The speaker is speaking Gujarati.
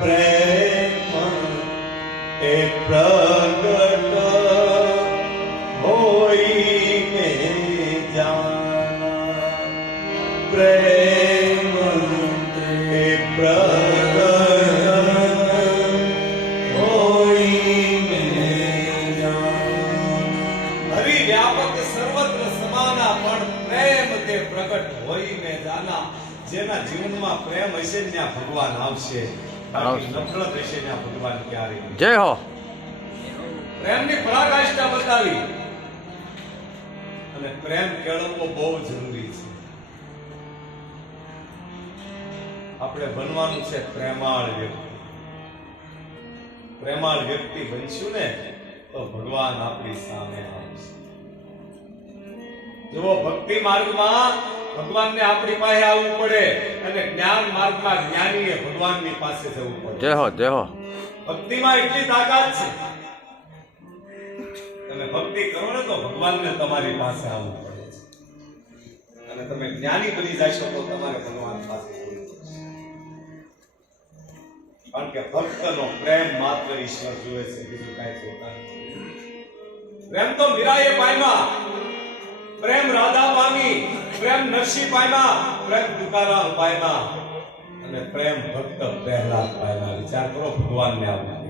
પ્રેમ એ પ્રગટ હોઈને જાના પ્રેમ એ પ્રગટ હોઈને જાના હરિવ્યાપક સર્વત્ર સમાના પણ પ્રેમ તે પ્રગટ હોઈને જાના જેના જીવનમાં પ્રેમ હશે ત્યાં ભગવાન આવશે નફરત હશે ત્યાં ભગવાન ક્યારે જય હો પ્રેમની પરાકાષ્ઠા બતાવી અને પ્રેમ કેળવવો બહુ જરૂરી છે આપણે બનવાનું છે પ્રેમાળ વ્યક્તિ બનશું ને તો ભગવાન આપણી સામે આવશે જો ભક્તિ માર્ગમાં ભગવાનને આપણી પાસે આવવું પડે અને જ્ઞાન માર્ગમાં જ્ઞાનીએ ભગવાનની પાસે જવું પડે જય હો ભક્તિમાં એટલી તાકાત છે તમે ભક્તિ કરો ને તો ભગવાનને તમારી પાસે આવવું પડે છે અને તમે જ્ઞાની બની જશો તો તમારે ભગવાન પાસે જવું પડશે કારણ કે ભક્તનો પ્રેમ માત્ર ઈશ્વર જુએ છે બીજું કાંઈ જોતા નથી પ્રેમ તો મીરાએ પામ્યા પ્રેમ રાધા પામી પ્રેમ નરસિંહ પામ્યા પ્રેમ તુકારામ પામ્યા અને પ્રેમ ભક્ત પ્રહલાદ પામ્યા વિચાર કરો ભગવાનને આવવું